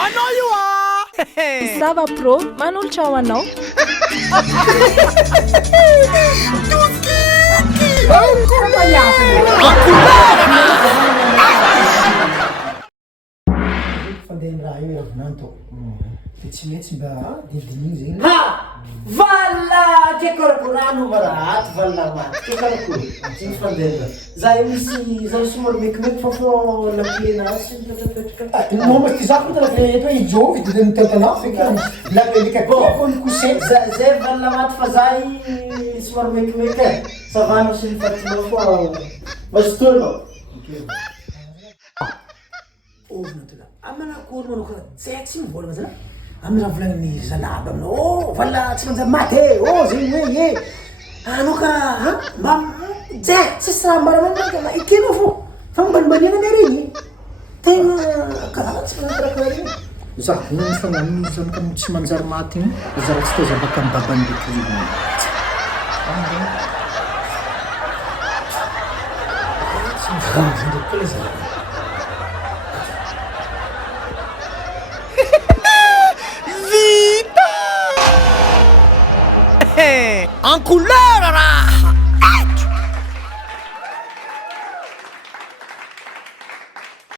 I know you are. Ça va pro, manoltra ho anao. Fandeha raha io ravinany tao dia tsy maintsy mba didin'igny zegny. Ha! Vala ke karakorano maraty vala maty ke karakory tsy fandeha za io misy za somary mekimeky fa fô lakilenazy mipetrapetraka Momba ty zako ta lakile eto hoe ijovy dia mitantana feky lakelika kony cousin zay vala maty fa za somary mekimeky e savano sy ny fatinao fa mazotoanao ovina tola amanakory manao karaha zay tsy mivolagna zana amin'ny raha volagniny zalaba aminao vala tsy manjary maty e zegny hoe e anao karaha mba zay tsisy raha mbaramana ekenao fô fa mbanimbaniana ne regny tegna karaha tsy manjary karaha regny za nany fagnaniny zany ka tsy manjary maty igny za raha tsy tao zabaka amin'ny babany ndraiky zegny tsy mivazy ndraiky koa le za En couleur raha.